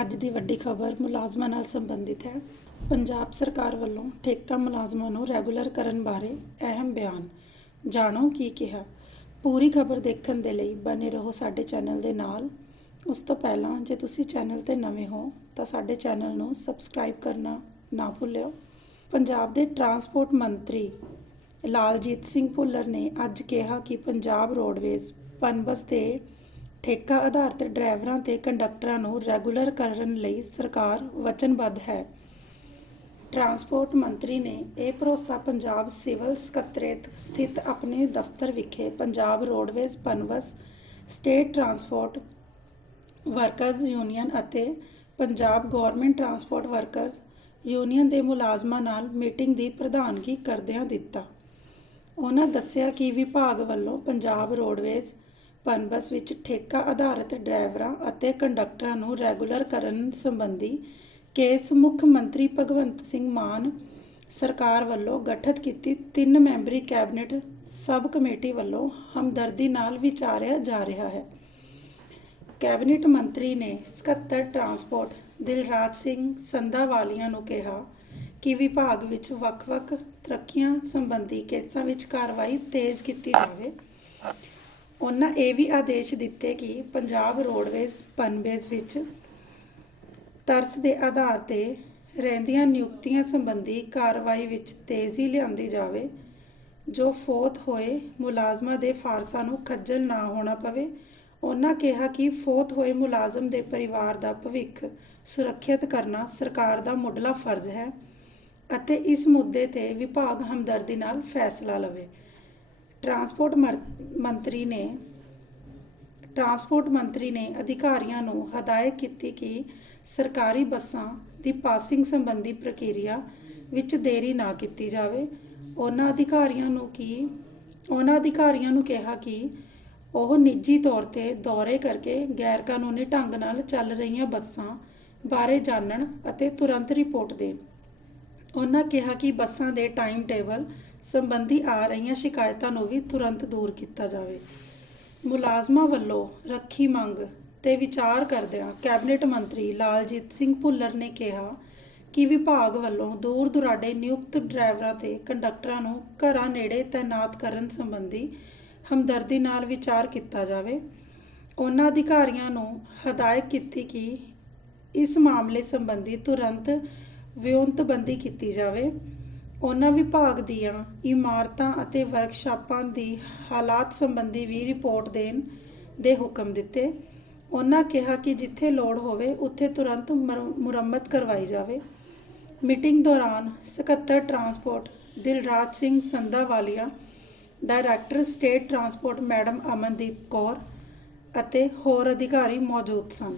ਅੱਜ ਦੀ ਵੱਡੀ ਖਬਰ ਮੁਲਾਜ਼ਮਾਂ ਨਾਲ ਸੰਬੰਧਿਤ ਹੈ। ਪੰਜਾਬ ਸਰਕਾਰ ਵੱਲੋਂ ਠੇਕਾ ਮੁਲਾਜ਼ਮਾਂ ਨੂੰ ਰੈਗੂਲਰ ਕਰਨ ਬਾਰੇ ਅਹਿਮ ਬਿਆਨ। ਜਾਣੋ ਕੀ ਕਿਹਾ। ਪੂਰੀ ਖਬਰ ਦੇਖਣ ਦੇ ਲਈ ਬਨੇ ਰਹੋ ਸਾਡੇ ਚੈਨਲ ਦੇ ਨਾਲ। ਉਸ ਤੋਂ ਪਹਿਲਾਂ ਜੇ ਤੁਸੀਂ ਚੈਨਲ ਤੇ ਨਵੇਂ ਹੋ, ਤਾਂ ਸਾਡੇ ਚੈਨਲ ਨੂੰ ਸਬਸਕ੍ਰਾਈਬ ਕਰਨਾ ਨਾ ਭੁੱਲਿਓ। ਪੰਜਾਬ ਦੇ ਟਰਾਂਸਪੋਰਟ ਮੰਤਰੀ ਲਾਲਜੀਤ ਸਿੰਘ ਭੁੱਲਰ ਨੇ ਅੱਜ ਕਿਹਾ ਕਿ ਪੰਜਾਬ ਰੋਡਵੇਜ਼ ਪਨਬਸ ਦੇ ਠੇਕਾ ਆਧਾਰਿਤ ਡਰਾਈਵਰਾਂ ਤੇ ਕੰਡਕਟਰਾਂ ਨੂੰ ਰੈਗੂਲਰ ਕਰਨ ਲਈ ਸਰਕਾਰ ਵਚਨਬੱਧ ਹੈ। ਟਰਾਂਸਪੋਰਟ ਮੰਤਰੀ ਨੇ ਇਹ ਭਰੋਸਾ ਪੰਜਾਬ ਸਿਵਲ ਸਕੱਤਰੇਤ ਸਥਿਤ ਆਪਣੇ ਦਫ਼ਤਰ ਵਿਖੇ Punjab roadways Punbus state transport workers union ਅਤੇ Punjab government transport workers union ਦੇ ਮੁਲਾਜ਼ਮਾਂ ਨਾਲ ਮੀਟਿੰਗ ਦੀ ਪ੍ਰਧਾਨਗੀ ਕਰਦਿਆਂ ਦਿੱਤਾ। ਉਹਨਾਂ ਦੱਸਿਆ ਕਿ ਵਿਭਾਗ ਵੱਲੋਂ ਪੰਜਾਬ ਰੋਡਵੇਜ਼ ਪਨਬਸ ਵਿੱਚ ਠੇਕਾ ਆਧਾਰਿਤ ਡਰਾਈਵਰਾਂ ਅਤੇ ਕੰਡਕਟਰਾਂ ਨੂੰ ਰੈਗੂਲਰ ਕਰਨ ਸੰਬੰਧੀ ਕੇਸ ਮੁੱਖ ਮੰਤਰੀ ਭਗਵੰਤ ਸਿੰਘ ਮਾਨ ਸਰਕਾਰ ਵੱਲੋਂ ਗਠਿਤ ਕੀਤੀ ਤਿੰਨ ਮੈਂਬਰੀ ਕੈਬਨਿਟ ਸਬ ਕਮੇਟੀ ਵੱਲੋਂ ਹਮਦਰਦੀ ਨਾਲ ਵਿਚਾਰਿਆ ਜਾ ਰਿਹਾ ਹੈ। ਕੈਬਨਿਟ ਮੰਤਰੀ ਨੇ ਸਕੱਤਰ ਟਰਾਂਸਪੋਰਟ ਦਿਲਰਾਜ ਸਿੰਘ ਸੰਧਾਵਾਲੀਆਂ ਨੂੰ ਕਿਹਾ ਕਿ ਵਿਭਾਗ ਵਿੱਚ ਵੱਖ-ਵੱਖ ਤਰੱਕੀਆਂ ਸੰਬੰਧੀ ਕੇਸਾਂ ਵਿੱਚ ਕਾਰਵਾਈ ਤੇਜ਼ ਕੀਤੀ ਜਾਵੇ। ਉਹਨਾਂ ਇਹ ਵੀ ਆਦੇਸ਼ ਦਿੱਤੇ ਕਿ ਪੰਜਾਬ ਰੋਡਵੇਜ਼ ਪਨਵੇਜ਼ ਵਿੱਚ ਤਰਸ ਦੇ ਆਧਾਰ ਤੇ ਰਹਿੰਦੀਆਂ ਨਿਯੁਕਤੀਆਂ ਸੰਬੰਧੀ ਕਾਰਵਾਈ ਵਿੱਚ ਤੇਜ਼ੀ ਲਿਆਂਦੀ ਜਾਵੇ, ਜੋ ਫੋਤ ਹੋਏ ਮੁਲਾਜ਼ਮਾਂ ਦੇ ਫਾਰਸਾਂ ਨੂੰ ਖੱਜਲ ਨਾ ਹੋਣਾ ਪਵੇ। ਉਹਨਾਂ ਕਿਹਾ ਕਿ ਫੋਤ ਹੋਏ ਮੁਲਾਜ਼ਮ ਦੇ ਪਰਿਵਾਰ ਦਾ ਭਵਿੱਖ ਸੁਰੱਖਿਅਤ ਕਰਨਾ ਸਰਕਾਰ ਦਾ ਮੁੱਢਲਾ ਫਰਜ਼ ਹੈ ਅਤੇ ਇਸ ਮੁੱਦੇ ਤੇ ਵਿਭਾਗ ਹਮਦਰਦੀ ਨਾਲ ਫੈਸਲਾ ਲਵੇ। ਟਰਾਂਸਪੋਰਟ ਮਰ- ਮੰਤਰੀ ਨੇ, ਟਰਾਂਸਪੋਰਟ ਮੰਤਰੀ ਨੇ ਅਧਿਕਾਰੀਆਂ ਨੂੰ ਹਦਾਇਤ ਕੀਤੀ ਕਿ ਸਰਕਾਰੀ ਬੱਸਾਂ ਦੀ ਪਾਸਿੰਗ ਸੰਬੰਧੀ ਪ੍ਰਕਿਰਿਆ ਵਿੱਚ ਦੇਰੀ ਨਾ ਕੀਤੀ ਜਾਵੇ। ਉਹਨਾਂ ਅਧਿਕਾਰੀਆਂ ਨੂੰ ਕਿ, ਉਹਨਾਂ ਅਧਿਕਾਰੀਆਂ ਨੂੰ ਕਿਹਾ ਕਿ ਉਹ ਨਿੱਜੀ ਤੌਰ ਤੇ ਦੌਰੇ ਕਰਕੇ ਗੈਰ ਕਾਨੂੰਨੀ ਢੰਗ ਨਾਲ ਚੱਲ ਰਹੀਆਂ ਬੱਸਾਂ ਬਾਰੇ ਜਾਣਨ ਅਤੇ ਤੁਰੰਤ ਰਿਪੋਰਟ ਦੇਣ। ਉਹਨਾਂ ਕਿਹਾ ਕਿ ਬੱਸਾਂ ਦੇ ਟਾਈਮ ਟੇਬਲ ਸੰਬੰਧੀ ਆ ਰਹੀਆਂ ਸ਼ਿਕਾਇਤਾਂ ਨੂੰ ਵੀ ਤੁਰੰਤ ਦੂਰ ਕੀਤਾ ਜਾਵੇ। ਮੁਲਾਜ਼ਮਾਂ ਵੱਲੋਂ ਰੱਖੀ ਮੰਗ ਤੇ ਵਿਚਾਰ ਕਰਦਿਆਂ ਕੈਬਨਿਟ ਮੰਤਰੀ ਲਾਲਜੀਤ ਸਿੰਘ ਭੁੱਲਰ ਨੇ ਕਿਹਾ ਕਿ ਵਿਭਾਗ ਵੱਲੋਂ ਦੂਰ ਦੁਰਾਡੇ ਨਿਯੁਕਤ ਡਰਾਈਵਰਾਂ ਤੇ ਕੰਡਕਟਰਾਂ ਨੂੰ ਘਰਾਂ ਨੇੜੇ ਤਾਇਨਾਤ ਕਰਨ ਸੰਬੰਧੀ ਹਮਦਰਦੀ ਨਾਲ ਵਿਚਾਰ ਕੀਤਾ ਜਾਵੇ। ਉਹਨਾਂ ਅਧਿਕਾਰੀਆਂ ਨੂੰ ਹਦਾਇਤ ਕੀਤੀ ਕਿ ਇਸ ਮਾਮਲੇ ਸੰਬੰਧੀ ਤੁਰੰਤ ਵਿਉਂਤਬੰਦੀ ਕੀਤੀ ਜਾਵੇ। ਉਹਨਾਂ ਵਿਭਾਗ ਦੀਆਂ ਇਮਾਰਤਾਂ ਅਤੇ ਵਰਕਸ਼ਾਪਾਂ ਦੀ ਹਾਲਾਤ ਸੰਬੰਧੀ ਵੀ ਰਿਪੋਰਟ ਦੇਣ ਦੇ ਹੁਕਮ ਦਿੱਤੇ। ਉਹਨਾਂ ਕਿਹਾ ਕਿ ਜਿੱਥੇ ਲੋੜ ਹੋਵੇ, ਉੱਥੇ ਤੁਰੰਤ ਮਰ- ਮੁਰੰਮਤ ਕਰਵਾਈ ਜਾਵੇ। ਮੀਟਿੰਗ ਦੌਰਾਨ ਸਕੱਤਰ transport Dilraj Singh Sandhawalia, director state transport madam Amandeep Kaur ਅਤੇ ਹੋਰ ਅਧਿਕਾਰੀ ਮੌਜੂਦ ਸਨ।